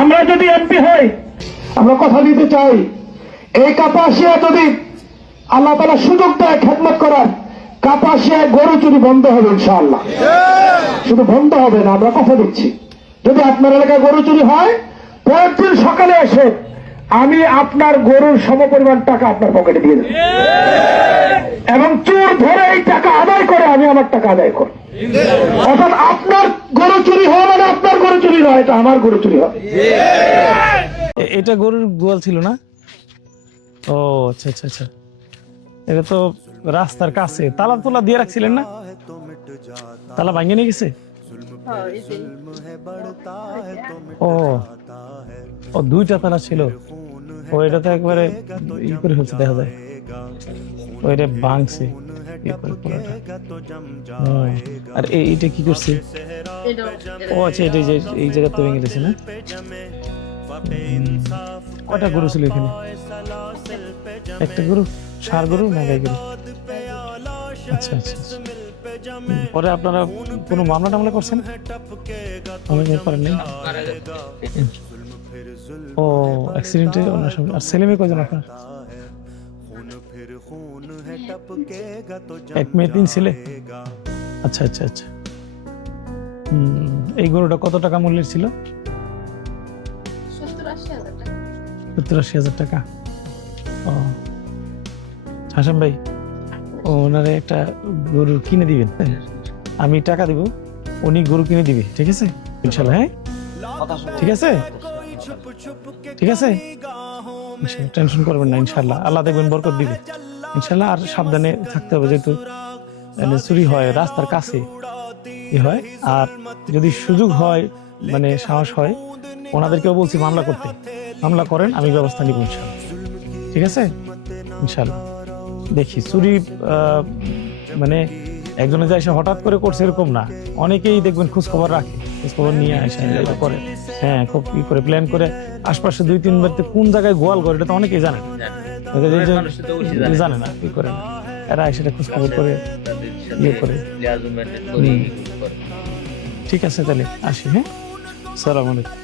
আমরা যদি এমপি হই, আমরা কথা দিতে চাই, এই কাপাসিয়া যদি আল্লাহ তাআলা সুযোগ দেয় খেদমত করার, কাপাসিয়ায় গরু চুরি বন্ধ হবে ইনশাআল্লাহ। শুধু বন্ধ হবে না, আমরা কথা দিচ্ছি, যদি আপনার এলাকায় গরু চুরি হয়, পরের দিন সকালে এসে আমি আপনার গরুর সমপরিমাণ টাকা আপনার পকেটে দিয়ে দেব, এবং চোর ধরে এই টাকা আদায় করে আমি আমার টাকা আদায় করব। অর্থাৎ আপনার গরু চুরি হয় মানে আপনার গরু চুরি নয়, এটা আমার গরু চুরি হবে। এটা গরুর গোয়াল ছিল না? ও আচ্ছা আচ্ছা আচ্ছা, এটা তো রাস্তার কাছে তালা তোলা দিয়ে রাখছিলেন না? তালা ভাঙে নিয়ে গেছে? ও ও দুইটা তালা ছিল। ও এটা তো একবারে ই করে ফেলছে, দেখা যায় ও এটা ভাঙছে। আর এইটা কি করছে? ও আচ্ছা, এটা এই জায়গা তো ভেঙে গেছে না? কয়টা গরু ছিল এখানে? একটা গরু, ষাঁড় গরু না গাই গরু? আচ্ছা আচ্ছা, পরে আপনারা কোনো মামলা টামলা করছেন? ও অ্যাক্সিডেন্টে আর ছেলে মেয়ে কজন আপনার? এক মেয়ে, 3 ছেলে। আচ্ছা আচ্ছা আচ্ছা। এই গরুটা কত টাকা মূল্যের ছিল? 70-80 হাজার টাকা। ও হাসান ভাই, ওনারে একটা গরু কিনে দিবেন, আমি টাকা দিব, উনি গরু কিনে দিবে, ঠিক আছে ইনশাল্লাহ? হ্যাঁ ঠিক আছে, ঠিক আছে, টেনশন করবেন না ইনশাল্লাহ, আল্লাহ দেখবেন বরকত দিবে ইনশাল্লাহ। আর সাবধানে থাকতে হবে, যেহেতু চুরি হয় রাস্তার কাছে হয়, আর যদি সুযোগ হয় মানে সাহস হয়, ওনাদেরকেও বলছি মামলা করতে, মামলা করেন, আমি ব্যবস্থা নিব ইনশাল্লাহ, ঠিক আছে ইনশাল্লাহ। দেখি চুরি মানে একজনে যে এসে হঠাৎ করে করছে এরকম না, অনেকেই দেখবেন খোঁজ খবর রাখে, খোঁজ খবর নিয়ে আসে এটা করে, হ্যাঁ খুব ই করে প্ল্যান করে, আশপাশে 2-3 বাড়িতে কোন জায়গায় গোয়াল করে এটা তো অনেকেই জানে না, জানে না কি করে না, এরা সেটা খোঁজ খবর করে ইয়ে করে। ঠিক আছে তাহলে আসি, হ্যাঁ, আসসালামু আলাইকুম।